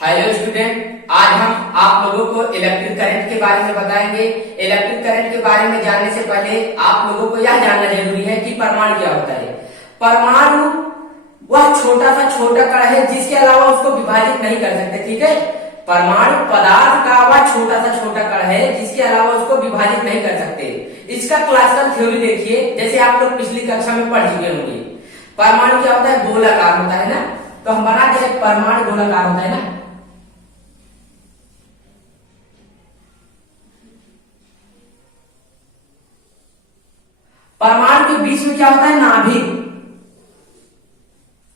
Hello student, आज हम आप लोगों को इलेक्ट्रिक करंट के बारे में बताएंगे। इलेक्ट्रिक करंट के बारे में जानने से पहले आप लोगों को यह जानना जरूरी है कि परमाणु क्या होता है। परमाणु वह छोटा सा छोटा कण है जिसके अलावा उसको विभाजित नहीं कर सकते। ठीक है, परमाणु पदार्थ का वह छोटा सा छोटा कण है जिसके अलावा उसको विभाजित नहीं कर सकते। इसका क्लासिकल थ्योरी देखिए, जैसे आप लोग पिछली कक्षा में पढ़ चुके होंगे। परमाणु क्या होता है? गोलाकार होता है ना। तो हम बना दे परमाणु गोलाकार होता है ना। परमाणु के बीच में क्या होता है? नाभिक।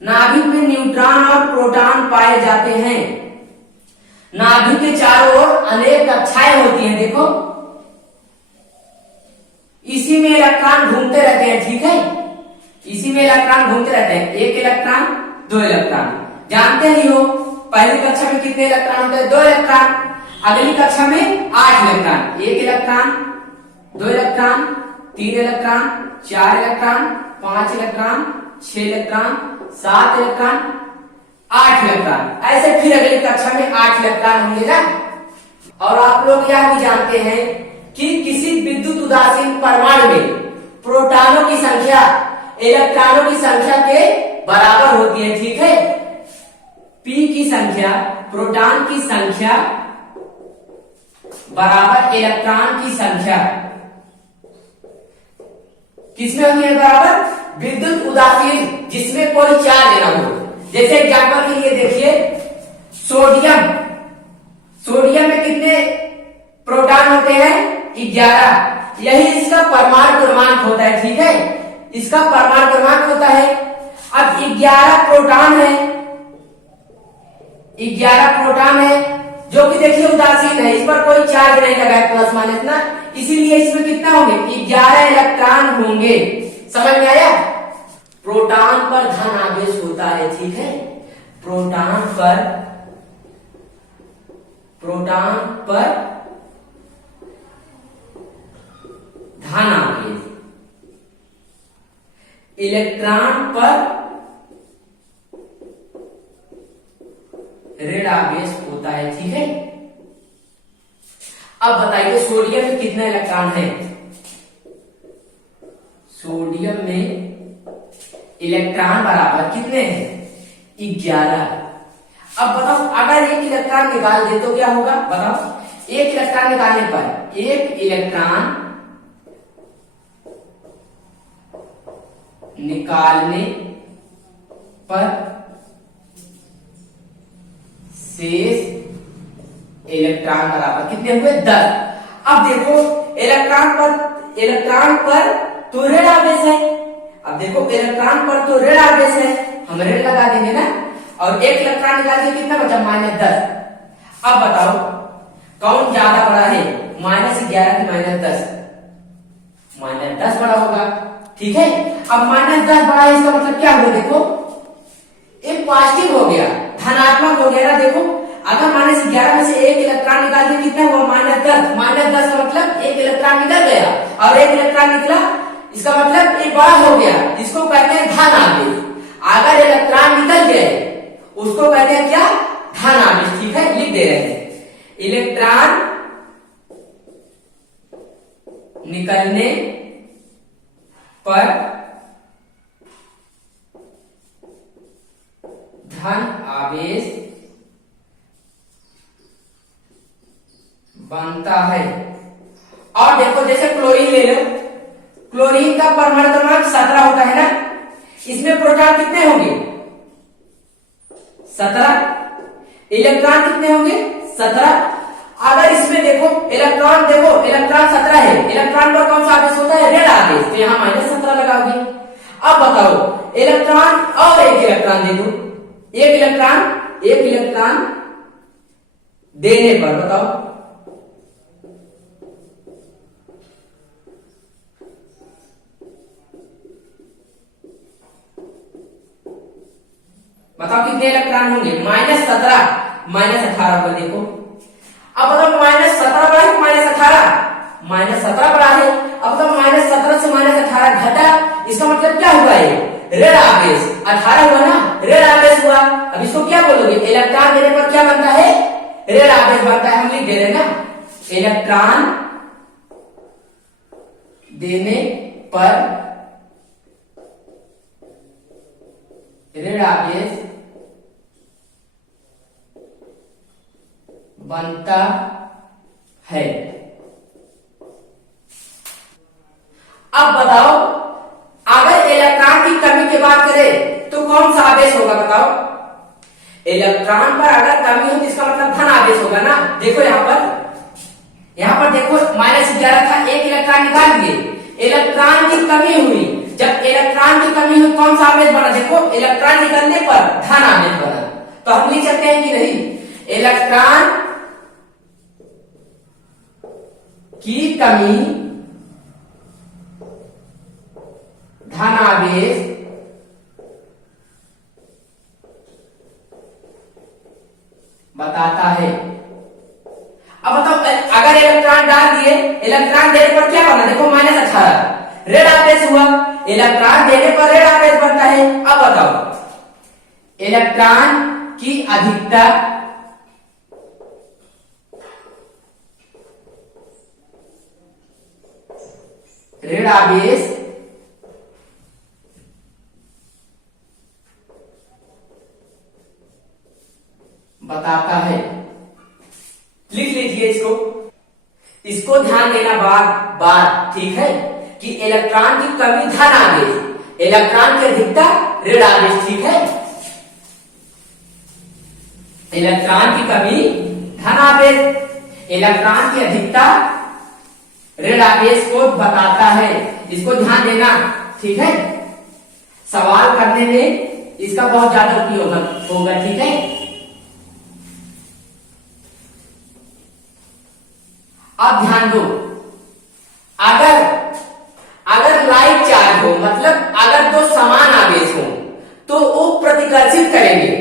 नाभिक में न्यूट्रॉन और प्रोटॉन पाए जाते हैं। नाभिक के चारों ओर अनेक कक्षाएं होती हैं। देखो, इसी में इलेक्ट्रॉन घूमते रहते हैं। ठीक है, इसी में इलेक्ट्रॉन घूमते रहते हैं। एक इलेक्ट्रॉन, दो इलेक्ट्रॉन। जानते ही हो पहली कक्षा में कितने इलेक्ट्रॉन होते हैं? दो इलेक्ट्रॉन। अगली कक्षा में 8 इलेक्ट्रॉन। एक इलेक्ट्रॉन, दो इलेक्ट्रॉन, तीन इलेक्ट्रॉन, चार electron, 5 electron, 6 electron, 7 electron, 8 electron. ऐसे फिर अगली कक्षा में 8 इलेक्ट्रॉन होंगे ना। और आप लोग यह भी जानते हैं कि किसी विद्युत उदासीन परमाणु में प्रोटॉनों की संख्या इलेक्ट्रॉनों की संख्या के बराबर होती है। ठीक है, पी की संख्या, प्रोटॉन की संख्या बराबर इलेक्ट्रॉन की संख्या किसमें होती है? बराबर विद्युत उदासीन, जिसमें कोई चार्ज ना हो। जैसे एग्जांपल के लिए देखिए, सोडियम। सोडियम में कितने प्रोटॉन होते हैं? 11। यही इसका परमाणु क्रमांक होता है। ठीक है, इसका परमाणु क्रमांक होता है। अब 11 प्रोटॉन है, 11 प्रोटॉन है, जो कि देखिए उदासीन है, इस पर कोई चार्ज नहीं लगा है, प्लस माइनस ना। इसीलिए इसमें कितना होंगे? 11 इलेक्ट्रॉन होंगे। समझ में आया? प्रोटॉन पर धन आवेश होता है। ठीक है, प्रोटॉन पर धन आवेश, इलेक्ट्रॉन पर ऋण आवेश होता है। ठीक है, अब बताइए सोडियम में कितने इलेक्ट्रॉन है? सोडियम में इलेक्ट्रॉन बराबर कितने हैं? 11। अब बताओ, अगर एक इलेक्ट्रॉन निकाल दे तो क्या होगा? बताओ, एक इलेक्ट्रॉन निकालने पर, एक इलेक्ट्रॉन निकालने पर शेष इलेक्ट्रॉन बराबर कितने हुए? 10। अब देखो, इलेक्ट्रॉन पर तो ऋण आवेश है। अब देखो, इलेक्ट्रॉन पर तो ऋण आवेश है, हम ऋण लगा देंगे ना। और एक इलेक्ट्रॉन निकाल के कितना बचा? -10। अब बताओ कौन ज्यादा बड़ा है? -11 की -10? -10 बड़ा होगा। ठीक है, अब -10 बड़ा है, इसका मतलब क्या हुआ? देखो, एक पॉजिटिव हो गया, धनात्मक हो गया ना। देखो, अगर -11 में से एक इलेक्ट्रॉन निकाल के कितना हुआ? -10। -10 का मतलब एक इलेक्ट्रॉन निकल गया और एक इलेक्ट्रॉन निकला, इसका मतलब एक बड़ा हो गया। इसको कहते हैं धन आवेश। अगर इलेक्ट्रॉन निकल गए उसको कहते हैं क्या? धन आवेश। ठीक है, लिख दे रहे हैं, इलेक्ट्रॉन निकलने पर धन आवेश बनता है। और देखो, जैसे क्लोरीन ले लो, क्लोरीन का परमाणु क्रमांक 17 होता है ना। इसमें प्रोटॉन कितने होंगे? 17। इलेक्ट्रॉन कितने होंगे? 17। अगर इसमें देखो, इलेक्ट्रॉन 17 है, इलेक्ट्रॉन पर कौन सा आवेश होता है? ऋण आवेश, तो यहां -17 लगाओगे। अब बताओ, इलेक्ट्रॉन और एक इलेक्ट्रॉन दे दो। एक इलेक्ट्रॉन देने पर बताओ, कितने इलेक्ट्रॉन होंगे? -17, -18 पर देखो। अब बताओ, -17 बड़ा है कि -18? -17 बड़ा है। अब तो -17 से -18 घटा, इसका मतलब क्या हुआ? है ऋण आवेश। 18 हुआ ना, ऋण आवेश हुआ। अब इसको क्या बोलोगे, इलेक्ट्रॉन देने पर क्या बनता है, ऋण आवेश बनता है। हम लिख दे रहे हैं ना, इलेक्ट्रॉन देने पर ऋण आवेश बनता है। अब बताओ, अगर इलेक्ट्रॉन की कमी की बात करें तो कौन सा आवेश होगा, बताओ। इलेक्ट्रॉन पर अगर कमी हो तो इसका मतलब धन आवेश होगा ना। देखो यहां पर देखो -11 था, एक इलेक्ट्रॉन निकाल दिए, इलेक्ट्रॉन की कमी हुई। जब इलेक्ट्रॉन की कमी हुई कौन सा आवेश बना, देखो इलेक्ट्रॉन निकलने पर धन आवेश बना। तो हम लिख सकते हैं कि नहीं, इलेक्ट्रॉन की कमी धन आवेश बताता है। अब बताओ, अगर इलेक्ट्रॉन डाल दिए, इलेक्ट्रॉन देने पर क्या बना, देखो -18 ऋण आवेश हुआ। इलेक्ट्रॉन देने पर ऋण आवेश बनता है। अब बताओ, इलेक्ट्रॉन की अधिकता ऋण आवेश बताता है। लिख लीजिए इसको ध्यान देना बार ठीक है, कि इलेक्ट्रॉन की कमी धन आवेश, इलेक्ट्रॉन की अधिकता ऋण आवेश, ठीक है। इलेक्ट्रॉन की कमी धन आवेश, इलेक्ट्रॉन की अधिकता ऋण आवेश को बताता है। इसको ध्यान देना, ठीक है। सवाल करने में इसका बहुत ज्यादा उपयोग होगा, ठीक है। अब ध्यान दो, अगर लाइक चार्ज हो, मतलब अगर दो समान आवेश हो तो वो प्रतिकर्षित करेंगे।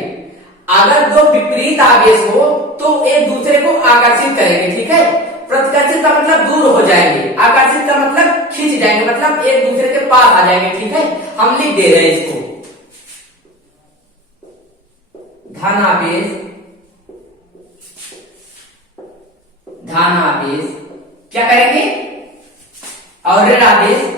अगर दो विपरीत आवेश हो तो एक दूसरे को आकर्षित करेंगे, ठीक है। प्रतिकर्षित का मतलब दूर हो जाएंगे, आकर्षित का मतलब खींच जाएंगे, मतलब एक दूसरे के पास आ जाएंगे, ठीक है। हम लिख दे रहे हैं इसको, धन आवेश क्या करेंगे, और ऋण आवेश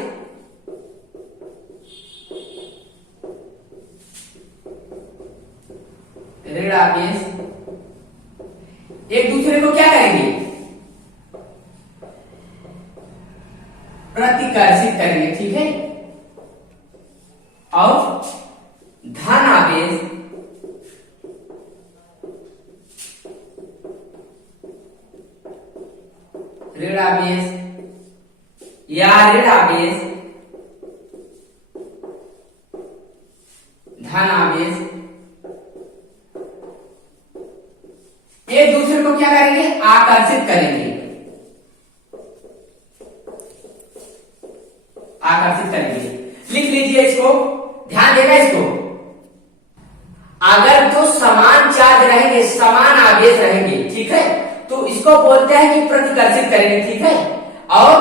एक दूसरे को क्या करेंगे, प्रतिकर्षित करेंगे, ठीक है। और धन आवेश ऋण आवेश या ऋण आवेश धन आवेश एक दूसरे को क्या करेंगे, आकर्षित करेंगे, लिख लीजिए इसको, ध्यान देना इसको। अगर दो समान चार्ज रहेंगे, समान आवेश रहेंगे, ठीक है, तो इसको बोलते हैं कि प्रतिकर्षित करेंगे, ठीक है। और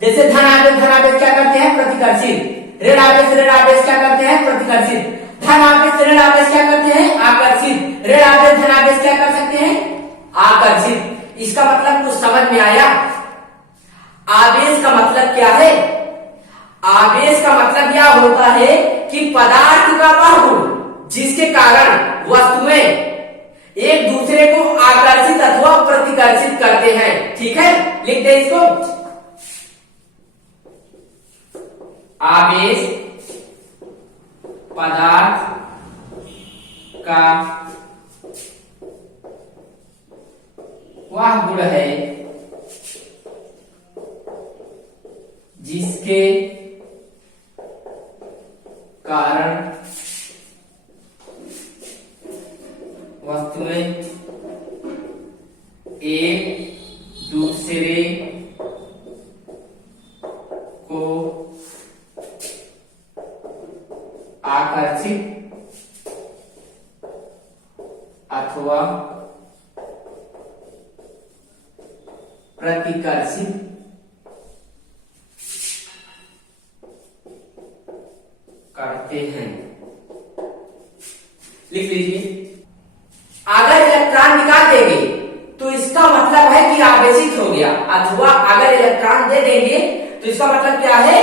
जैसे धन आवेश क्या करते हैं, प्रतिकर्षित। ऋण आवेश क्या करते हैं, प्रतिकर्षित। धन आवेश ऋण आवेश क्या करते हैं, आकर्षित। ऋण आवेश धन आवेश क्या कर सकते हैं, आकर्षित। इसका मतलब कुछ समझ में आया। आवेश का मतलब क्या है, आवेश का मतलब यह होता है कि पदार्थ का वह गुण जिसके कारण वस्तुएं एक दूसरे को आकर्षित अथवा प्रतिकर्षित करते हैं, ठीक है। लिख दे इसको, आवेश पदार्थ का वह गुण है जिसके कारण वस्तुएं एक दूसरे को आकर्षित अथवा प्रतिकर्षित करते हैं। लिख लीजिए। अगर इलेक्ट्रॉन निकाल देंगे तो इसका मतलब है कि आवेशित हो गया, अथवा अगर इलेक्ट्रॉन दे देंगे तो इसका मतलब क्या है,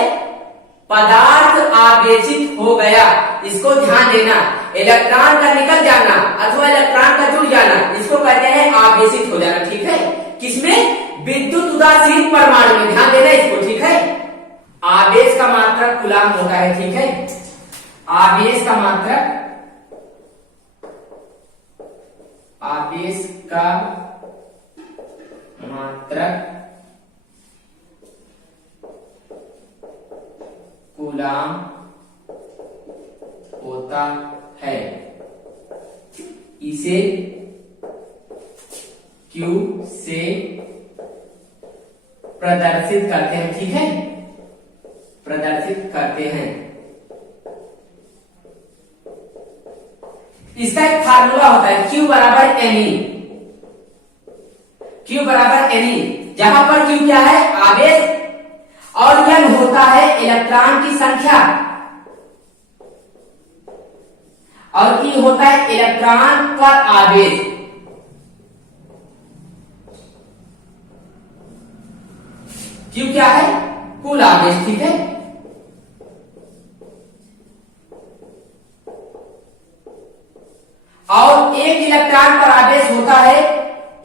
पदार्थ आवेशित हो गया। इसको ध्यान देना, इलेक्ट्रॉन का निकल जाना अथवा इलेक्ट्रॉन का जुड़ जाना, इसको कहते हैं आवेशित हो जाना। ठीक है, किसमें, विद्युत उदासीन परमाणु में। ध्यान देना इसको, ठीक है। आवेश का मात्रक कूलाम होता है, ठीक है। आवेश का मात्रक, आवेश का मात्रक कूलाम होता है। इसे Q से प्रदर्शित करते हैं, ठीक है, प्रदर्शित करते हैं। इसका एक फार्मूला होता है, Q बराबर Ne। Q बराबर Ne, जहां पर Q क्या है, आवेश, और N होता है इलेक्ट्रॉन की संख्या, और E होता है इलेक्ट्रॉन पर आवेश। Q क्या है, कुल आवेश, ठीक है। और एक इलेक्ट्रॉन पर आवेश होता है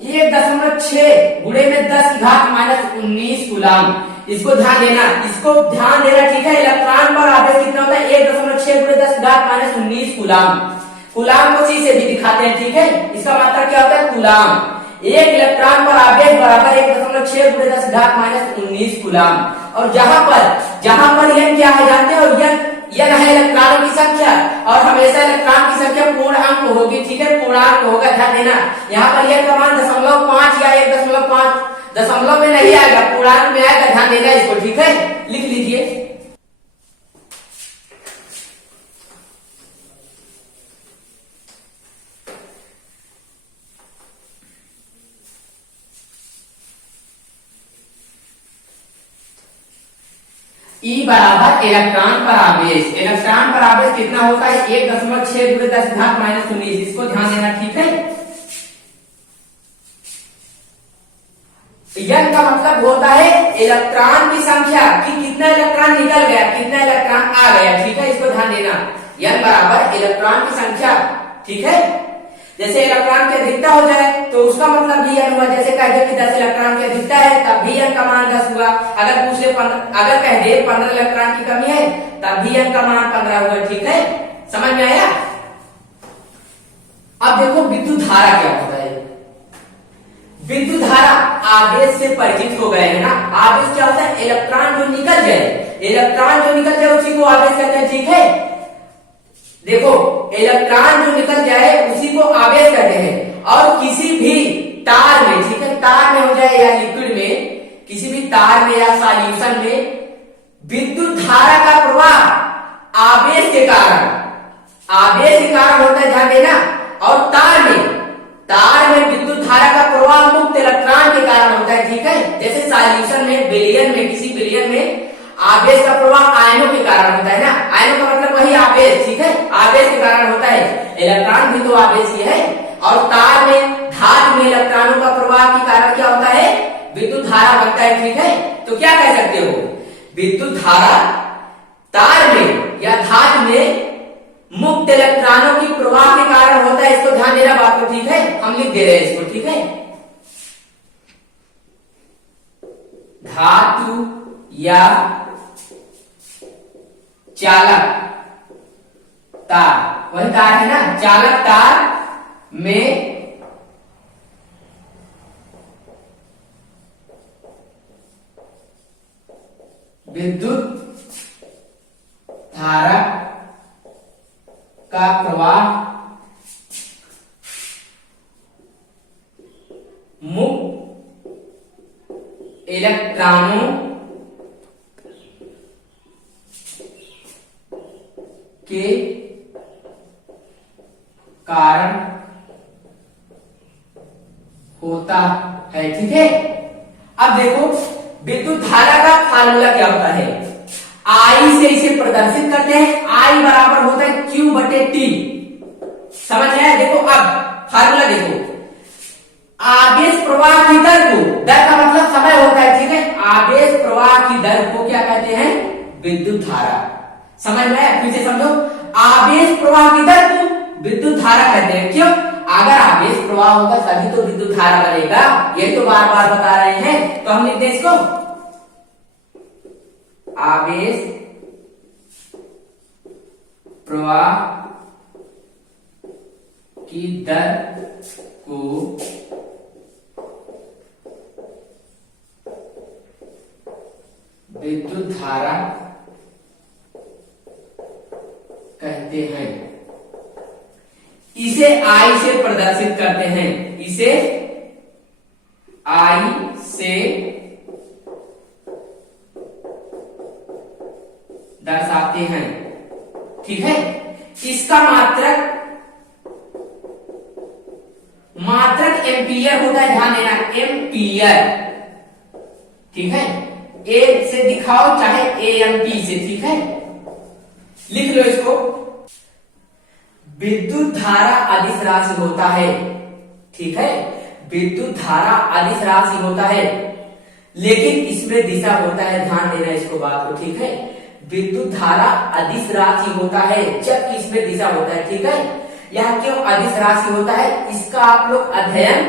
1.6 गुणे में 10 की घात -19 कूलाम। इसको ध्यान देना, इसको ध्यान देना, ठीक है। इलेक्ट्रॉन पर आवेश कितना होता है, 1.6 गुणे 10 की घात -19 कूलाम। कूलाम को C से भी दिखाते हैं, ठीक है। इसका मात्रा क्या होता है, कूलाम। एक इलेक्ट्रॉन पर आवेश बराबर 1.6 गुणे 10 की घात -19 कूलाम। और जहां पर N क्या है जानते हो, N है इलेक्ट्रॉनों की संख्या, और हमेशा इलेक्ट्रॉन की संख्या पूर्णांक होगी, ठीक है, पूर्णांक होगा। ध्यान देना, यहाँ पर N का मान 0.5 या 1.5 दशमलव में नहीं आएगा, पूर्णांक में आएगा। ध्यान देना इसको, ठीक है, लिख लीजिए। E बराबर इलेक्ट्रॉन पर आवेश। इलेक्ट्रॉन पर आवेश कितना होता है, 1.6 गुणे 10 की घात -19। इसको ध्यान देना, ठीक है। N का मतलब होता है इलेक्ट्रॉन की संख्या, कि कितना इलेक्ट्रॉन निकल गया, कितना इलेक्ट्रॉन आ गया, ठीक है। इसको ध्यान देना, N बराबर इलेक्ट्रॉन की संख्या, ठीक है। जैसे इलेक्ट्रॉन की अधिकता हो जाए तो उसका मतलब भी N हुआ। जैसे कह दे कि 10 इलेक्ट्रॉन की अधिकता है, तब भी N का मान 10 हुआ। अगर पूछ ले, अगर कह दे 15 इलेक्ट्रॉन की कमी है, तब भी N का मान 15 हुआ, ठीक है। समझ में आया। अब देखो विद्युत धारा क्या होता है। विद्युत धारा, आवेश से परिचित हो गए है ना। आवेश क्या होता है, इलेक्ट्रॉन जो निकल जाए, इलेक्ट्रॉन जो निकल जाए उसी को आवेश कहते हैं, ठीक है। देखो, इलेक्ट्रॉन जो निकल जाए उसी को आवेश कहते हैं। और किसी भी तार में, ठीक है, तार में हो जाए या लिक्विड में, किसी भी तार में या सॉल्यूशन में विद्युत धारा का प्रवाह आवेश के कारण होता है। ध्यान देना। और तार में विद्युत धारा का प्रवाह मुक्त इलेक्ट्रॉन के कारण होता है, ठीक है। जैसे सॉल्यूशन में, विलयन में, किसी विलयन में आवेश का प्रवाह आयनों के कारण होता है ना। आयनों का मतलब वही आवेश, ठीक है, आवेश के कारण होता है। इलेक्ट्रॉन भी तो आवेश ही है। और तार में, धातु में इलेक्ट्रॉनों का प्रवाह के कारण क्या होता है, विद्युत धारा बनता है, ठीक है। तो क्या कह सकते हो, विद्युत धारा तार में या धातु में मुक्त इलेक्ट्रॉनों की प्रवाह के कारण होता है। इसको ध्यान देना बात को, ठीक है। हम लिख दे रहे हैं इसको, ठीक है। धातु या चालक तार, वही तार है ना, चालक तार में विद्युत धारा का प्रवाह मुक्त इलेक्ट्रॉनों के कारण होता है, ठीक है। अब देखो विद्युत धारा का फार्मूला क्या होता है, I से इसे प्रदर्शित करते हैं। I बराबर होता है Q/T। समझ में आया? फिर से समझो, आवेश प्रवाह किधर को विद्युत धारा कहते हैं। क्यों? अगर आवेश प्रवाह होगा तभी तो विद्युत धारा बनेगा, ये तो बार बार बता रहे हैं। तो हम लिखते हैं इसको, आवेश प्रवाह की दर को विद्युत धारा कहते हैं। इसे I से प्रदर्शित करते हैं, इसे I से दर्शाते हैं। ठीक है, इसका मात्रक एम्पियर होता है, ध्यान देना, एम्पियर। ठीक है, ए से दिखाओ चाहे एएमपी से। ठीक है, लिख लो इसको, विद्युत धारा अदिश राशि होता है। ठीक है, विद्युत धारा अदिश राशि होता है, लेकिन इसमें दिशा होता है, ध्यान देना इसको बात को। ठीक है, विद्युत धारा अदिश राशि होता है जबकि इसमें दिशा होता है। ठीक है, यह क्यों अदिश राशि होता है, इसका आप लोग अध्ययन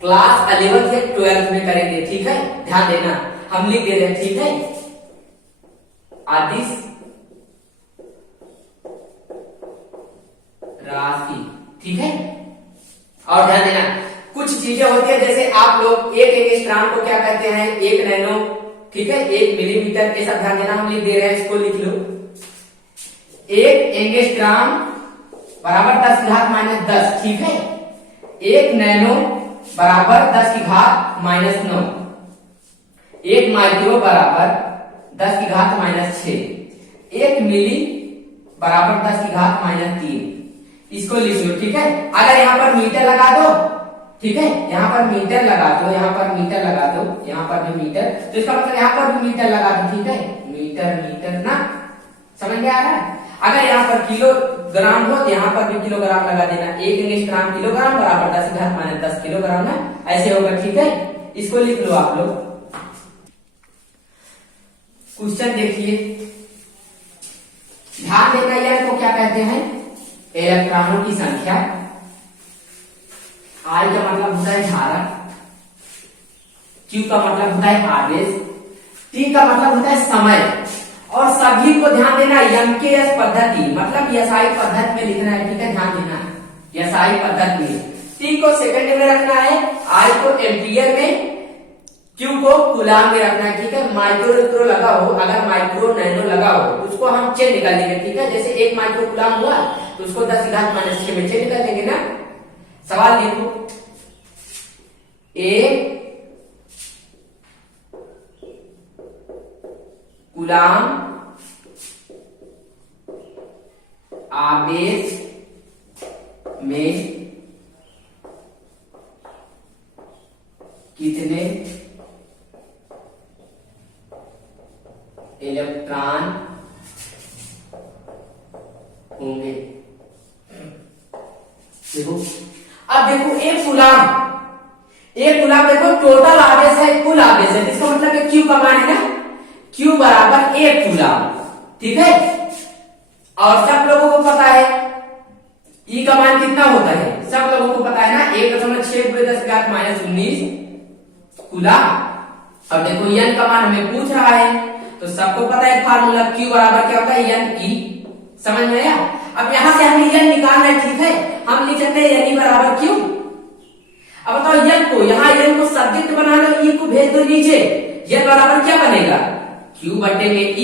क्लास 11th या 12th में करेंगे। ठीक है, ध्यान देना, हम लिख दे रहे हैं। ठीक है, अदिश राशि। ठीक है, और ध्यान देना कुछ चीजें होती है, जैसे आप लोग एक एंगस्ट्रॉम को क्या कहते हैं, 1 नैनो। ठीक है, 1 मिलीमीटर, ऐसा ध्यान देना, हम लिख दे रहे हैं, इसको लिख लो, 1 एंगस्ट्रॉम बराबर 10⁻⁻10। ठीक है, 1 नैनो बराबर 10⁻⁻9, 1 माइक्रो बराबर 10⁻⁻6, 1 मिली बराबर 10⁻⁻3। इसको लिख लो। ठीक है, अगर यहाँ पर मीटर लगा दो, ठीक है, यहाँ पर मीटर लगा दो, यहाँ पर मीटर लगा दो, यहाँ पर भी मीटर, तो इसका मतलब यहाँ पर भी मीटर लगा दो। ठीक है, मीटर मीटर ना, समझ में आ रहा है? अगर यहाँ पर किलोग्राम हो तो यहाँ पर भी किलोग्राम लगा देना, 1 एंगस्ट्रॉम किलोग्राम बराबर 10⁻10 किलोग्राम ना, ऐसे होगा। ठीक है, इसको लिख लो आप लोग। क्वेश्चन देखिए, ध्यान देना, यह को क्या कहते हैं, इलेक्ट्रॉनों की संख्या। I का मतलब होता है धारा, Q का मतलब होता है आवेश, T का मतलब होता है समय, और सभी को ध्यान देना एमकेएस पद्धति, मतलब एसआई पद्धति में लिखना है। ठीक है, ध्यान देना, एसआई पद्धति में। T को सेकंड में रखना है, I को एम्पियर में, Q को कूलाम में रखना है। ठीक है, माइक्रो लगा हो, अगर माइक्रो नैनो लगा हो उसको हम चेन निकाल देंगे। ठीक है, जैसे 1 माइक्रो कूलाम हुआ तो उसको 10⁻⁻6 में चेन निकाल देंगे ना। सवाल देखो, एक कूलाम आवेश में कितने इलेक्ट्रॉन होंगे। देखो, अब देखो, एक गुलाब देखो टोटल आवेश है, कुल आवेश है, इसका मतलब है Q का मान है ना, Q बराबर 1 कूलाम। ठीक है, और सब लोगों को पता है E का मान कितना होता है, सब लोगों को पता है ना, 1.6 × 10⁻19 कूलाम। अब देखो N का मान हमें पूछ रहा है, तो सबको पता है फार्मूला, Q बराबर क्या होता है, NE। समझ में आया? अब यहां से हमें N निकालना है। ठीक है, हम लिख सकते हैं NE बराबर Q। अब बताओ N को, यहाँ N को सब्जेक्ट बना लो, E को भेज दो नीचे, N बराबर क्या बनेगा, Q बटे में E,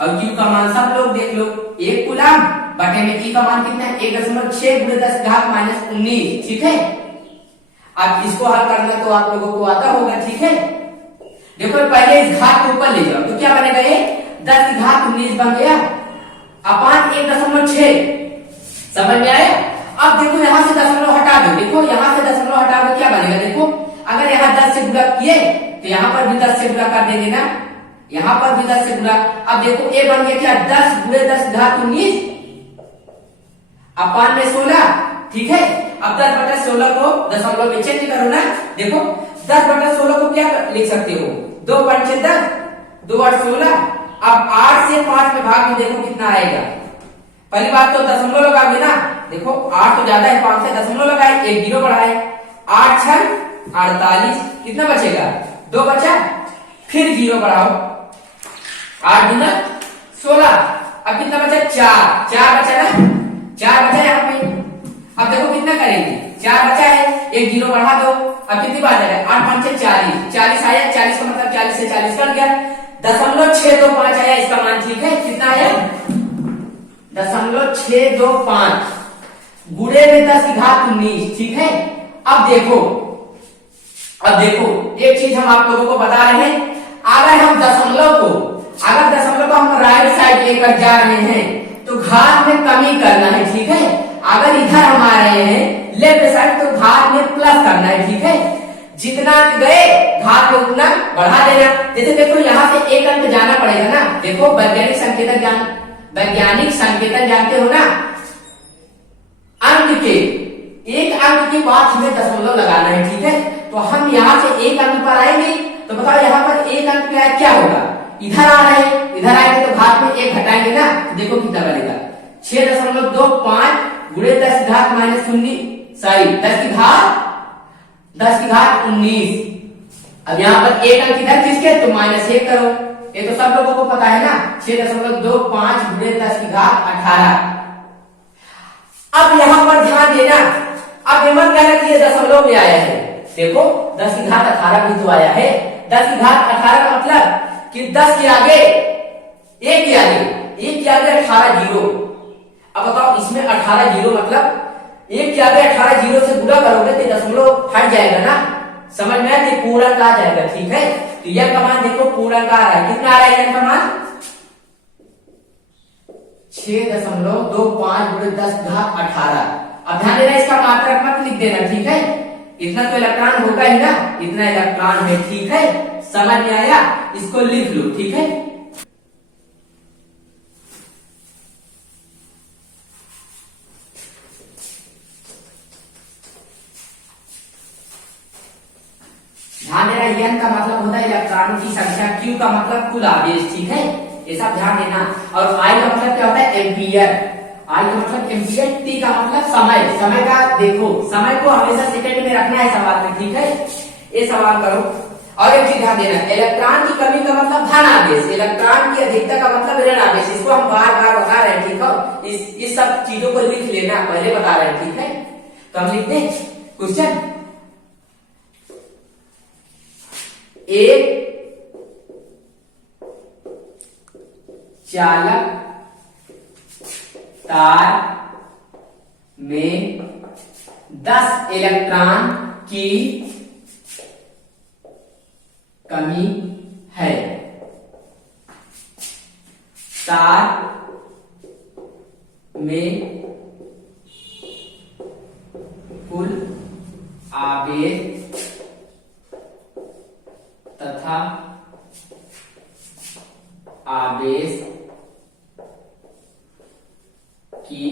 और Q का मान सब लोग देख लो, 1 कूलाम बटे में E का मान कितना है, 1.6 × 10⁻19। ठीक है, अब इसको हल करना तो आप लोगों को आता होगा। ठीक है, देखो पहले इस घात को ऊपर ले जाओ तो क्या बनेगा, ये 10⁻19 बन गया अपान 1.6। समझ में आया? अब देखो यहां से दशमलव हटा दो, देखो यहां से दशमलव हटा दो, क्या बनेगा, देखो अगर यहाँ 10 से गुणा किए तो यहाँ पर भी 10 से गुणा कर देंगे ना, यहाँ पर भी 10 से गुणा। अब देखो ए बन गया क्या, 10 × 10⁻19 अपान में 16। ठीक है, अब 10/16 को दशमलव में चेंज करो ना, देखो 10/16 को क्या लिख सकते हो, 2 × 10, 2 × 8 16। अब 8 से 5 में भाग में देखो कितना आएगा। पहली बात तो दशमलव लगाओगे ना, देखो 8 तो ज्यादा है, 5 से दशमलव लगाए, एक जीरो बढ़ाए, 8 6 48, कितना बचेगा 2 बचा, फिर जीरो बढ़ाओ, 8 दूना 16, अब कितना बचा 4, 4 बचा ना, 4 बचा यहाँ पे। अब देखो कितना करेंगे, 4 बचा है, एक जीरो बढ़ा दो, अब कितनी बार जाएगा 8 5 6 40, 40 आया, 40 का मतलब 40 से 40 कट गया, 0.625 आया इसका मान, ठीक है। कितना आया 0.625 गुणे में 10 की घात 19, ठीक है। अब देखो एक चीज हम आप लोगों को बता रहे हैं, अगर दशमलव को हम राइट साइड लेकर जा रहे हैं तो घात में कमी करना है, ठीक है। अगर इधर हम आ रहे हैं लेफ्ट साइड तो घात में प्लस करना है, ठीक है। जितना गए घात में उतना बढ़ा देना। जैसे देखो यहाँ से एक अंक जाना पड़ेगा ना, देखो वैज्ञानिक संकेतन जानते हो ना, अंक के एक अंक के बाद हमें दशमलव लगाना है, ठीक है। तो हम यहाँ से एक अंक पर आएंगे तो बताओ यहाँ पर एक अंक पे आए क्या होगा, इधर आ रहे हैं, इधर आएंगे तो घात में एक घटाएंगे ना, देखो कितना बनेगा 6.25 गुणे 10 की घात माइनस 19, सॉरी 10 की घात 19। अब यहाँ पर एक अंक इधर किसके तो -1 करो, ये तो सब लोगों को पता है ना, 6.25 गुणे 10 की घात 18। अब यहाँ पर ध्यान देना, अब हिम्मत कहना कि ये दशमलव में आया है, देखो 10 की घात 18 भी तो आया है, 10 की घात 18 का मतलब कि 10 के आगे एक के आगे 18 जीरो। अब बताओ इसमें 18 जीरो मतलब एक के आगे 18 जीरो से गुणा करोगे तो दशमलव हट जाएगा ना, समझ में आया, पूर्णांक आ जाएगा, ठीक है। तो यह का मान देखो पूर्णांक आ रहा है, कितना आ रहा है यह का मान 6.25 गुणे 10 की घात 18। अब ध्यान देना इसका मात्रक मत लिख देना, ठीक है, इतना तो इलेक्ट्रॉन होगा ही ना, इतना इलेक्ट्रॉन है, ठीक है। समझ में आया, इसको लिख लो, ठीक है। ध्यान देना n का मतलब होता है इलेक्ट्रॉनों की संख्या, q का मतलब कुल आवेश, ठीक है, ये सब ध्यान देना। और I का मतलब क्या होता है एम्पियर, I का मतलब एम्पियर, T का मतलब समय का देखो, समय को हमेशा सेकंड में रखना है सवाल में, ठीक है। ये सवाल करो। और एक चीज ध्यान देना, इलेक्ट्रॉन की कमी का मतलब धन आवेश, इलेक्ट्रॉन की अधिकता का मतलब ऋण आवेश, इसको हम बार बार बता रहे हैं, ठीक है। इस सब चीजों को लिख लेना, पहले बता रहे हैं, ठीक है। तो हम लिखते हैं क्वेश्चन, एक चालक तार में 10 इलेक्ट्रॉन की कमी है, तार में कुल आवेश तथा आवेश की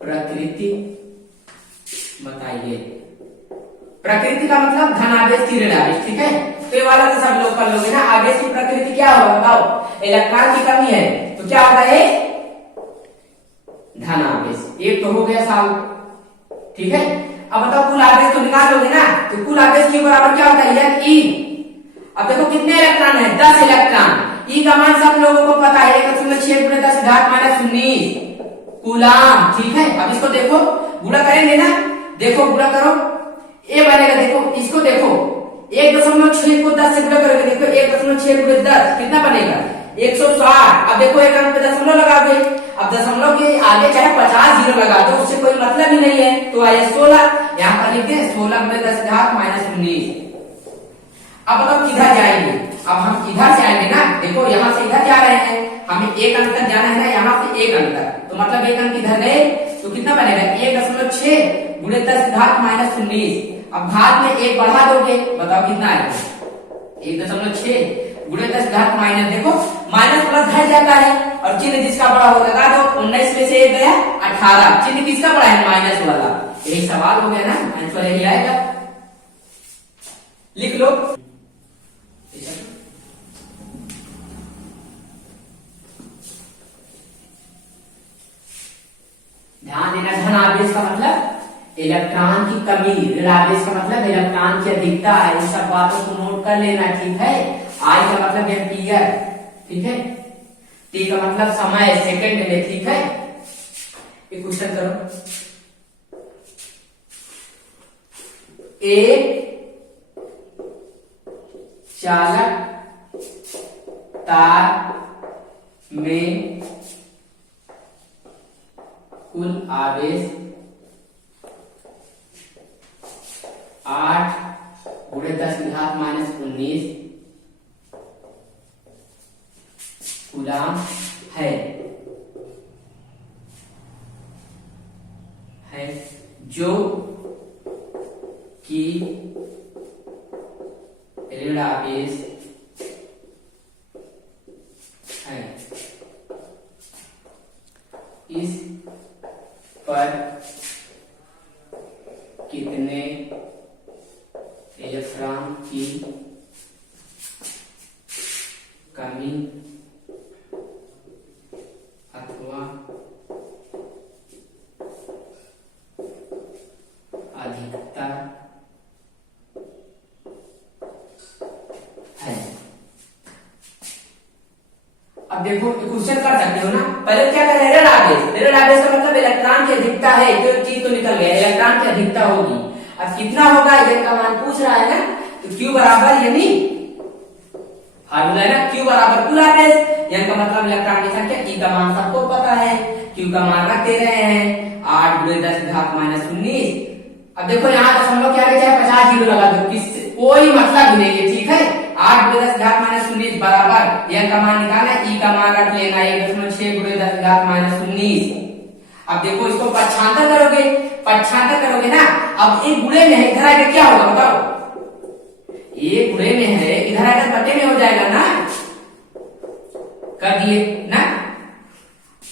प्रकृति बताइए। प्रकृति का मतलब धनावेश की ऋण आवेश, ठीक है। तो ये वाला तो सब लोग कर लोगे ना। आवेश की प्रकृति क्या होगा बताओ, इलेक्ट्रॉन की कमी है तो क्या होगा ये धनावेश, एक तो हो गया साल, ठीक है। अब बताओ कुल आवेश तो निकालोगे ना, तो कुल आवेश के बराबर क्या होता है E। अब देखो कितने इलेक्ट्रॉन है 10 इलेक्ट्रॉन, E का मान सब लोगों को पता है 1.6 गुणे 10 की घात माइनस 19 कूलाम, ठीक है। अब इसको देखो गुणा करेंगे ना, देखो गुणा करो, ए बनेगा, देखो इसको देखो 1.6 को 10 से गुणा करोगे, देखो 1.6 गुणे 10 कितना बनेगा 160। अब देखो एक अंक पे दशमलव लगा दे, अब दशमलव के आगे चाहे 50 जीरो लगा दो, उससे कोई मतलब ही नहीं है, तो आया 16, यहाँ पर लिखते हैं 16 गुणे 10 की घात माइनस 19। अब बताओ किधर जाएंगे, अब हम इधर से आएंगे ना, देखो यहाँ से इधर जा रहे हैं, हमें एक अंक तक जाना है ना, यहाँ से एक अंक तक, तो मतलब एक अंक इधर गए तो कितना बनेगा 1.6 गुणे 10 की घात माइनस 19। अब घात में एक बढ़ा दोगे, बताओ कितना आएगा 1.6 गुणे 10 घात माइनस, देखो माइनस प्लस घट जाता है और चिन्ह जिसका बड़ा हो लगा दो, 19 में से एक गया 18, चिन्ह किसका बड़ा है माइनस वाला। यही सवाल हो गया ना, आंसर यही आएगा, लिख लो। ध्यान देना, धन आवेश का मतलब इलेक्ट्रॉन की कमी, ऋण आवेश का मतलब इलेक्ट्रॉन की अधिकता है। इन सब बातों को नोट कर लेना, ठीक है। आई का मतलब एम्पीयर, ठीक है। टी का मतलब समय, सेकंड में, ठीक है। एक क्वेश्चन करो, एक चालक तार में कुल आवेश 8 × 10⁻⁻⁹ कूलाम है, जो कि ऋण आवेश है। इस पर कितने इलेक्ट्रॉन की कमी अथवा अधिकता है। अब देखो क्वेश्चन कर सकते हो ना, पहले क्या कर रहे हैं, ऋण आवेश। ऋण आवेश का मतलब इलेक्ट्रॉन की अधिकता है, जो चीज तो निकल गया, इलेक्ट्रॉन की अधिकता होगी। अब कितना होगा ये का मान पूछ रहा है ना, तो Q बराबर यानी फार्मूला है ना, Q बराबर कुल आवेश, यानी का मतलब इलेक्ट्रॉन की संख्या। E का मान सबको पता है, Q का मान रख दे रहे हैं 8 × 10⁻⁻⁹। अब देखो यहाँ दशमलव क्या है, चाहे 50 जीरो लगा दो, कोई मतलब ही नहीं है, ठीक है। 8 × 10⁻⁻⁹ बराबर यह का मान निकालना, ई का मान रख लेना 1.6 × 10⁻⁹। अब देखो इसको पक्षांतर करोगे ना। अब एक गुणे में है, इधर आकर क्या होगा बताओ, एक गुणे में है, इधर आकर बटे में हो जाएगा ना, कर दिए ना।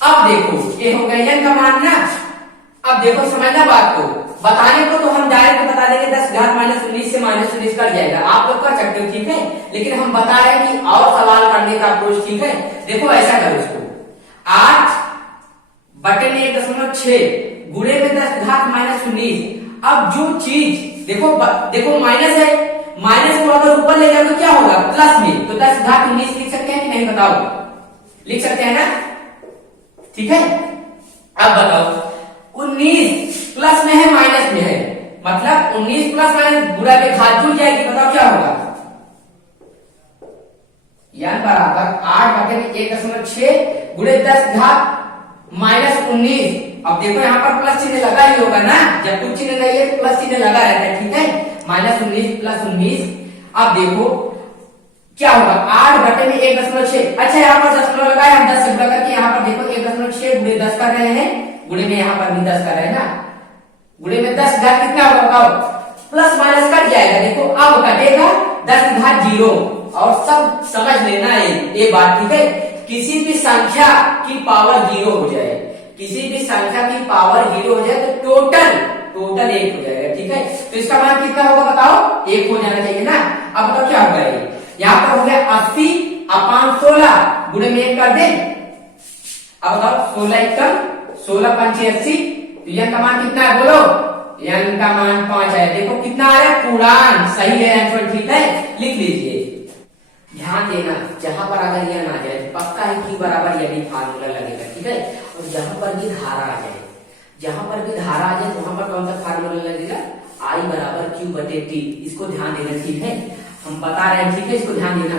अब देखो ये हो गया n का मान ना। अब देखो समझना बात को, बताने को तो हम डायरेक्ट बता देंगे 10⁻⁻⁹ से -19 कट जाएगा, आप लोग कर सकते हो, ठीक है। लेकिन हम बता रहे हैं कि और सवाल करने का अप्रोच, ठीक है। देखो ऐसा करो इसको, 8/1.6 गुणे में 10⁻⁻⁹। अब जो चीज देखो माइनस है, माइनस को अगर ऊपर ले जाए तो क्या होगा, प्लस में, तो 10⁻19 लिख सकते हैं कि नहीं बताओ, लिख सकते हैं ना, ठीक है। अब बताओ 19 प्लस में है माइनस में है, मतलब 19 प्लस माइनस गुणा के घात जुड़ जाएगी, बताओ क्या होगा, यानी बराबर 8/1.6 गुणे 10⁻⁻19। अब देखो यहाँ पर प्लस चिन्ह लगा ही होगा ना, जब कुछ चिन्ह नहीं है तो प्लस चिन्ह लगा रहता है, ठीक है। -19 + 19। अब देखो क्या होगा, 8/1.6। अच्छा यहाँ पर दशमलव लगाया हम, 10 से गुणा करके यहाँ पर देखो 1.6 गुणे 10 कर रहे हैं, गुणे में यहाँ पर भी 10 कर रहे हैं ना, गुणे में 10 घात कितना होगा बताओ, प्लस माइनस कट जाएगा। देखो अब कटेगा 10 घात 0, और सब समझ लेना है ये बात, ठीक है। किसी भी संख्या की पावर 0 हो जाए, किसी भी संख्या की पावर 0 हो जाए तो टोटल 1 हो जाएगा, ठीक है। तो इसका मान कितना होगा बताओ, 1 हो जाना चाहिए ना। अब बताओ क्या होगा, ये यहाँ पर हो गया 80/16 गुणे में 1 कर दे। अब बताओ 16 × 80, तो यह का मान कितना है बोलो, n का मान 5 है। देखो कितना आ रहा है, पूर्णांक सही है आंसर, ठीक है, लिख लीजिए। ध्यान देना, जहां पर अगर यह ना जाए तो पक्का है Q बराबर यही फार्मूला लगेगा, ठीक है। और जहां पर भी धारा आ जाए, जहां पर भी धारा आ जाए तो वहां पर कौन सा फार्मूला लगेगा, I = Q/T। इसको ध्यान देना, ठीक है, हम बता रहे हैं, ठीक है, इसको ध्यान देना।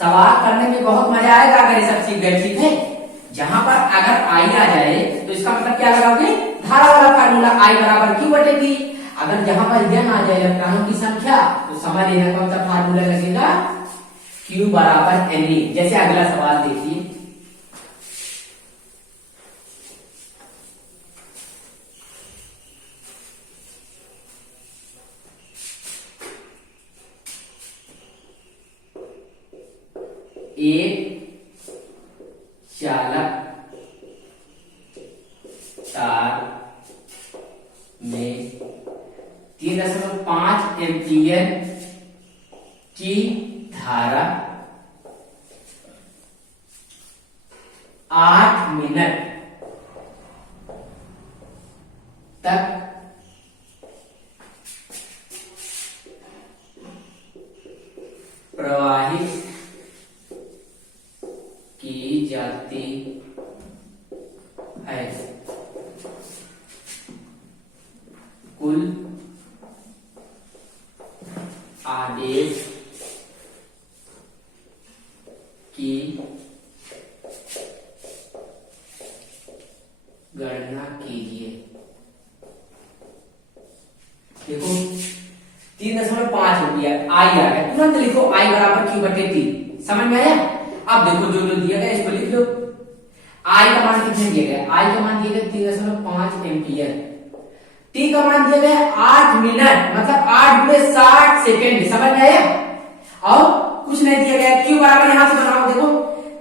सवाल करने में बहुत मजा आएगा अगर ये सब सीख गए, ठीक है। जहां पर अगर I आ जाए तो इसका मतलब क्या लगाओगे, धारा वाला फार्मूला I = Q/T। अगर जहां पर यह आ जाए इलेक्ट्रॉनों की संख्या, तो समझ लेना कौन सा फार्मूला लगेगा, Q = Ne। जैसे अगला सवाल देखिए, एक चालक तार में 3.5 एम्पीयर की धारा 8 मिनट तक प्रवाहित की जाती है। कुल आवेश की गणना कीजिए। देखो 3.5 हो गया, आई आ गया, तुरंत लिखो आई बराबर क्यू बटे टी। समझ में आया? अब देखो जो जो दिया गया इसको लिख लो। आई का मान कितने दिया गया? आई का मान दिया गया 3.5 एम्पियर। टी का मान दिया गया 8 मिनट, मतलब 8 गुणे 60 सेकेंड। समझ में आया? और कुछ नहीं दिया गया। क्यू बराबर यहां से बनाओ, देखो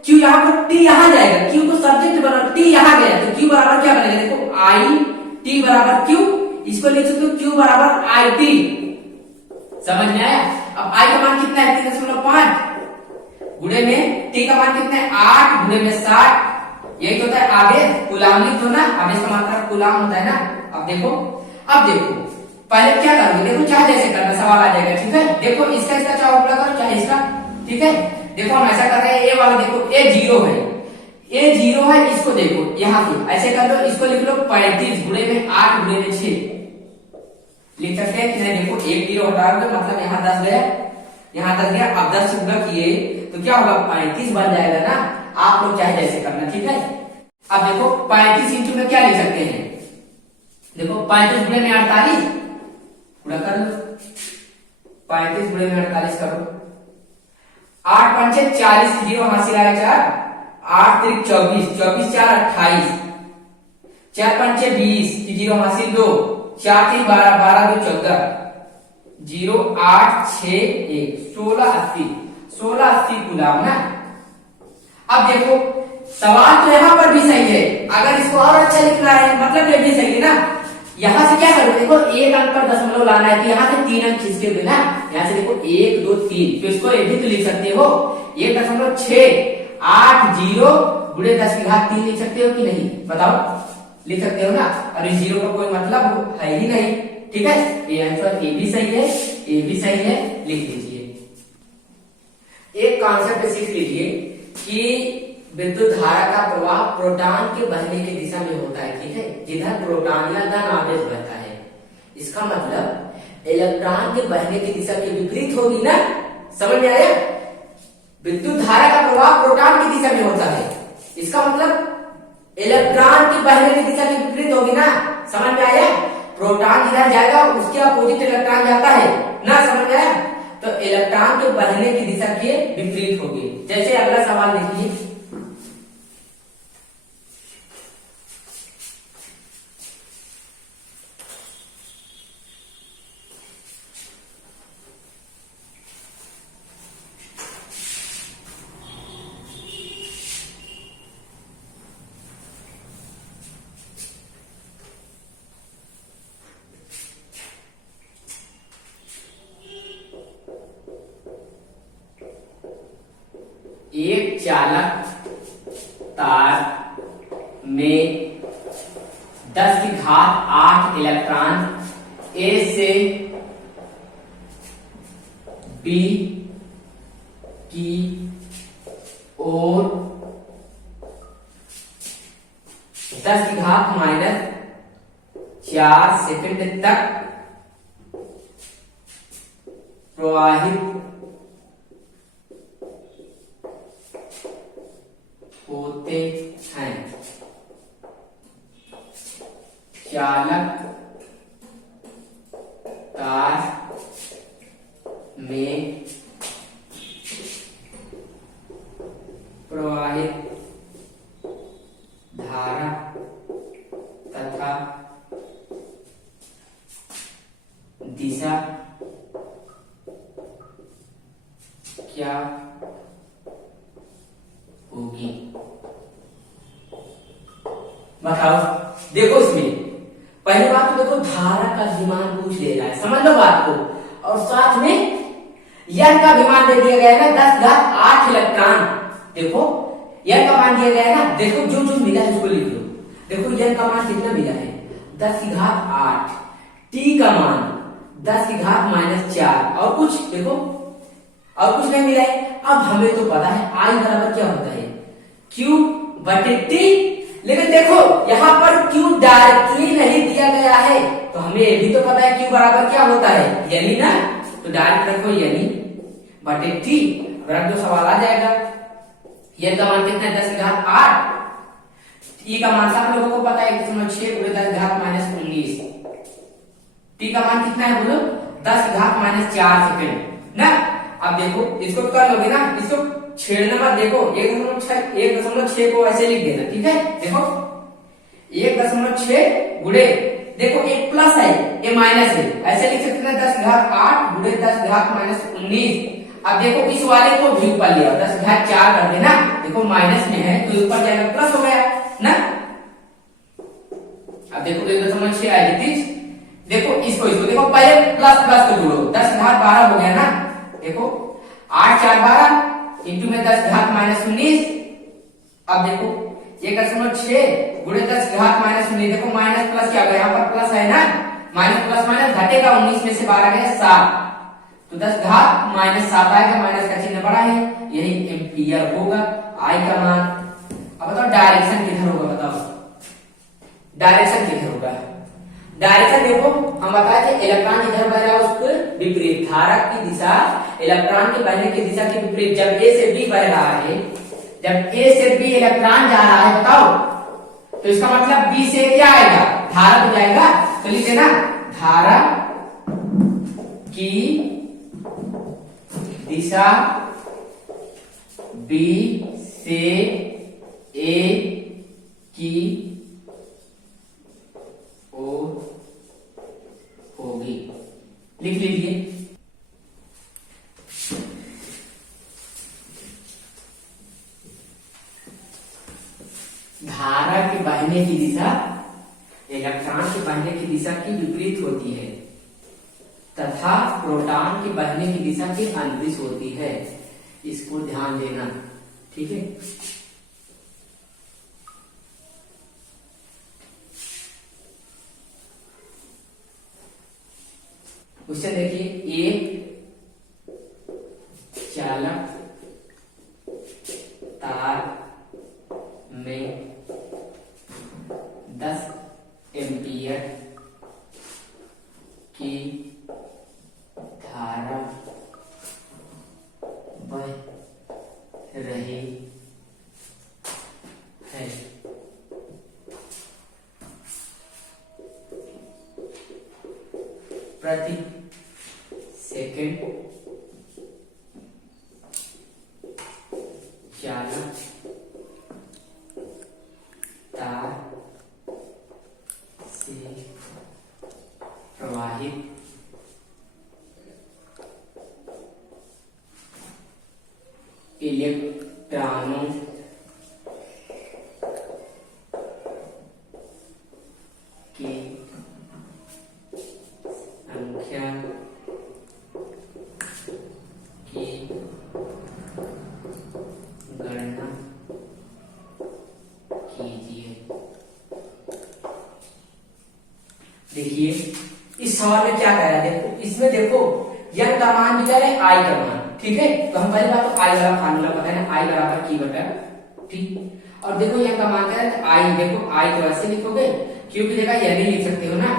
क्यू यहां पर, टी यहां जाएगा, क्यू को सब्जेक्ट बनाओ, टी यहां गया तो क्यू बराबर क्या बनेगा? देखो आई टी बराबर क्यू, इसको लिख सकते हो क्यू बराबर आई टी। समझ में आया? अब आई का मान कितना है? 3.5 गुणे में टी का मान कितना है? 8 गुणे में 60। यही तो होता है आवेश। कुलाम लिख दो ना, आवेश का मात्रा कुलाम होता है ना। अब देखो पहले क्या करोगे? देखो चाहे जैसे करना, सवाल आ जाएगा। ठीक है, देखो इसका चाहे ऊपर करो चाहे इसका। ठीक है, देखो हम ऐसा कर रहे हैं, ए वाला देखो ए 0 है, ए 0 है, इसको देखो यहां से ऐसे कर लो, इसको लिख लो 35 गुणे में 8 गुणे में 6 लिख सकते हैं कि नहीं? देखो 1 0 हटाओगे मतलब यहाँ 10 गया, यहाँ 10 गया। अब 10 से गुणा किए तो क्या होगा? 35 बन जाएगा ना। आप लोग चाहे जैसे करना। ठीक है, अब देखो 35 इंटू में क्या लिख सकते हैं? देखो 35 गुणे में 48 गुणा कर लो, 35 गुणे में 48 करो। 8 पंचे 40, 0 हासिल आया 4, 8 त्रिक 24, 24 4 28, 4 पंचे 20, 0 हासिल 2, 4 3 12, 12 2 14, 0 8 6 1, 16 80 गुलाम ना। अब देखो सवाल तो यहां पर भी सही है, अगर इसको और अच्छा लिखना है मतलब ये भी सही है ना। यहां से क्या करो? देखो एक अंक पर दशमलव लाना है तो यहां से 3 अंक खींच के देना। यहां से देखो 1 2 3, तो इसको ये भी तो लिख सकते हो 1.680 गुणे 10 की घात 3 लिख सकते हो कि नहीं? बताओ, लिख सकते हो ना। और इस 0 का कोई मतलब है ही नहीं। ठीक है, ये आंसर ए भी सही है, ए भी सही है, लिख लीजिए। एक कॉन्सेप्ट सीख लीजिए कि विद्युत धारा का प्रवाह प्रोटॉन के बहने की दिशा में होता है। ठीक है, जिधर प्रोटॉन या धन आवेश बहता है, इसका मतलब इलेक्ट्रॉन के बहने की दिशा के विपरीत होगी ना। समझ में आया? विद्युत धारा का प्रवाह प्रोटॉन की दिशा में होता है, इसका मतलब इलेक्ट्रॉन के बहने की दिशा के विपरीत होगी ना। समझ में आया? प्रोटॉन जिधर जाएगा उसके अपोजिट इलेक्ट्रॉन जाता है ना। समझ में आया? तो इलेक्ट्रॉन के बहने की दिशा के विपरीत होगी। जैसे अगला सवाल देखिए, एक चालक तार में 10 की घात 8 इलेक्ट्रॉन ए से बी की ओर 10 की घात -4 सेकंड तक प्रवाहित होते हैं। चालक तार में प्रवाहित धारा तथा दिशा क्या होगी? बताओ। देखो इसमें पहली बात तो देखो धारा का विमान पूछ ले रहा है, समझ लो बात को। और साथ में यन का विमान दे दिया गया है ना 10 घात 8 इलेक्ट्रॉन। देखो यन का मान दिया गया है ना, देखो जो जो मिला है उसको लिख लो। देखो यन का मान कितना मिला है 10⁸ टी का मान 10⁻⁴ और कुछ देखो और कुछ नहीं मिला है। अब हमें तो पता है आई बराबर क्या होता है क्यू बटे टी, लेकिन देखो यहाँ पर क्यू डायरेक्टली नहीं दिया गया है तो हमें ये भी तो पता है क्यू बराबर क्या होता है यानी ना, तो डायरेक्ट रखो यानी बटे टी, रख दो सवाल आ जाएगा। ये का मान कितना है 10⁸ टी का मान सब लोगों को पता है 1.6 × 10⁻⁹ टी का मान कितना है बोलो 10⁻⁴ सेकंड ना। अब देखो इसको कर लोगे ना, इसको छेड़ना मत, देखो 1.6 को ऐसे लिख देना, ठीक है। देखो 1.6 गुणे, देखो एक प्लस है ये माइनस है, ऐसे लिख सकते हैं 10⁸ गुणे 10⁻⁹। अब देखो इस वाले को भी ऊपर लिया 10⁴ कर देना, देखो माइनस में है तो ऊपर जाएगा प्लस हो गया ना। अब देखो 1.6 आएगी, देखो इसको देखो पहले प्लस प्लस को जोड़ो 10⁻12 हो गया ना। देखो 8 4 12 इंटू में 10⁻⁻⁹। अब देखो 1.6 गुणे 10⁻⁻⁹, देखो माइनस प्लस क्या होगा, यहाँ पर प्लस है ना, माइनस प्लस माइनस घटेगा, 19 में से 12 गया 7, तो 10⁻⁻⁷ आएगा, माइनस का चिन्ह बड़ा है, यही एम्पियर होगा आई का मान। अब बताओ डायरेक्शन किधर होगा, बताओ डायरेक्शन किधर होगा। डायरेक्शन देखो हम बताए थे इलेक्ट्रॉन जिधर बह रहा है उसके विपरीत, धारक की दिशा इलेक्ट्रॉन के बहने की दिशा के विपरीत। जब ए से बी बह रहा है, जब ए से बी इलेक्ट्रॉन जा रहा है बताओ, तो इसका मतलब बी से क्या आएगा, धारक हो जाएगा। तो लीजिए ना, धारक की दिशा बी से ए की ओर होगी, लिख लीजिए। धारा के बहने की दिशा इलेक्ट्रॉन के बहने की दिशा की विपरीत होती है तथा प्रोटॉन की बहने की दिशा के अनुदिश होती है, इसको ध्यान देना, ठीक है। उससे देखिए एक चालक तार में 10 एम्पियर की धारा बह रही है। प्रति सेकंड चालक तार से प्रवाहित इलेक्ट्रॉनों की संख्या की गणना कीजिए। देखिए इस सवाल में क्या कह रहा है, देखो इसमें देखो यन का मान दिया है आई का मान, ठीक है। तो हम पहली बात तो आई वाला फार्मूला पता है ना, आई बराबर की बटा ठीक। और देखो यन का मान क्या है, आई देखो आई तो ऐसे लिखोगे, क्यू की जगह यन ही लिख सकते हो ना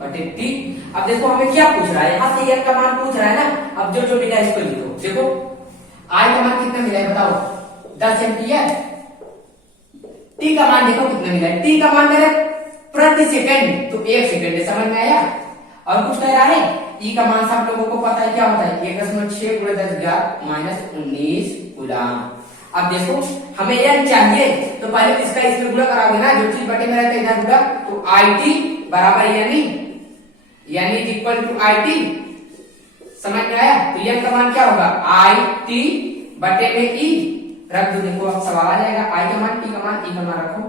बटे टी। अब देखो हमें क्या पूछ रहा है, यहाँ से यन का मान पूछ रहा है ना। अब जो जो मिला इसको लिखो, देखो आई का मान कितना मिला है बताओ 10 एम्पियर, टी का मान देखो कितना मिला है, टी का मान मेरा प्रति सेकंड, तो 1 सेकंड, समझ में आया। और कुछ कह रहा है ई का मान सब लोगों को पता है क्या होता है 1.6 × 10⁻⁻⁻⁰ कूलम। अब देखो हमें एन चाहिए तो पहले इसका इसमें गुणा कराओगे ना, जो चीज बटे में रहता है इधर गुणा, तो आई टी बराबर यानी इक्वल टू आई टी, समझ में आया। तो एन का मान क्या होगा आई टी बटे में ई, रख दो, देखो अब सवाल आ जाएगा आई का मान टी का मान ई का मान रखो।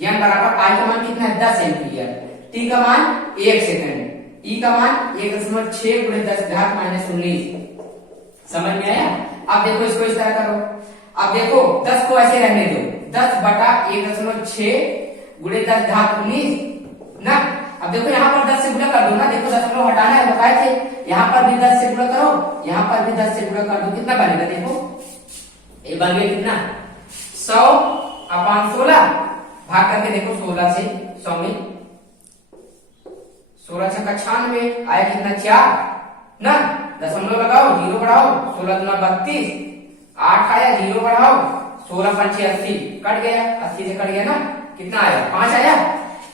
एन बराबर आई का मान कितना है 10 एम्पियर, टी का मान 1 सेकंड, ई का मान 1.6 × 10⁻⁻⁰, समझ में आया। अब देखो इसको इस तरह करो, अब देखो 10 को ऐसे रहने दो, 10 बटा 1.6 × 10⁻⁻⁰ ना। अब देखो यहाँ पर 10 से गुणा कर दो ना, देखो दशमलव हटाना है बताए थे, यहाँ पर भी 10 से गुणा करो, यहाँ पर भी 10 से गुणा कर दो, कितना बनेगा देखो, ये बन गया कितना 100/16, भाग करके देखो 16 से 100 में 16 छक्का 96 आया कितना 4 ना, दशमलव लगाओ, जीरो बढ़ाओ, 16 दूना 32, 8 आया, जीरो बढ़ाओ, 16 पंचे 80, कट गया, 80 से कट गया ना, कितना आया 5 आया।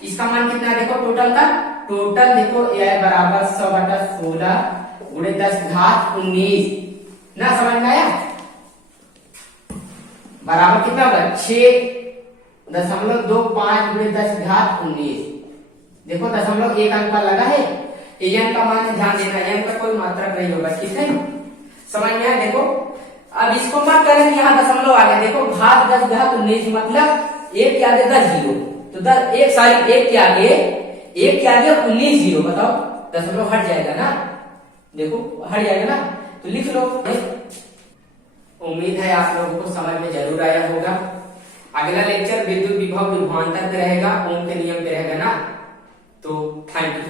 इसका मान कितना देखो टोटल का, टोटल देखो ये बराबर 100/16 गुणे 10 घात 19 ना, समझ में आया, बराबर कितना होगा 6.25 गुणे 10 घात 19। देखो दशमलव एक अंक पर लगा है, एन का मान ध्यान देना, एन का कोई मात्रक नहीं होगा, ठीक है, समझ में आया। देखो अब इसको मत करेंगे, यहाँ दशमलव आ गया, देखो घात 10 घात 19 मतलब एक के आगे 10 जीरो, तो 10 एक सॉरी एक के आगे 19 जीरो, बताओ दशमलव हट जाएगा ना, देखो हट जाएगा ना, तो लिख लो। उम्मीद है आप लोगों को समझ में जरूर आया होगा। अगला लेक्चर विद्युत विभव विभवांतर पे रहेगा, ओम के नियम पे रहेगा ना, तो थैंक यू।